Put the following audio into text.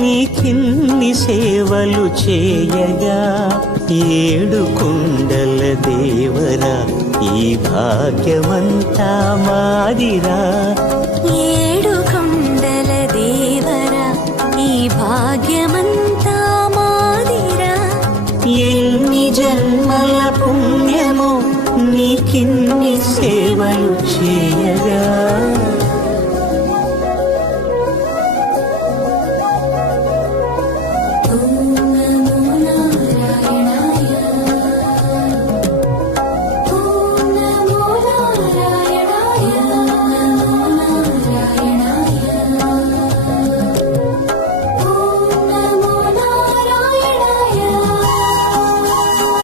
నీకిన్ని సేవలు చేయగా ఏడు కొండల దేవరా ఈ భాగ్యమంతా మాదిరా. ఏడు కొండల దేవరా ఈ భాగ్యమంతా మాదిరా. ఎన్ని జన్మల పుణ్యమో నీకిన్ని సేవలు చేయగా.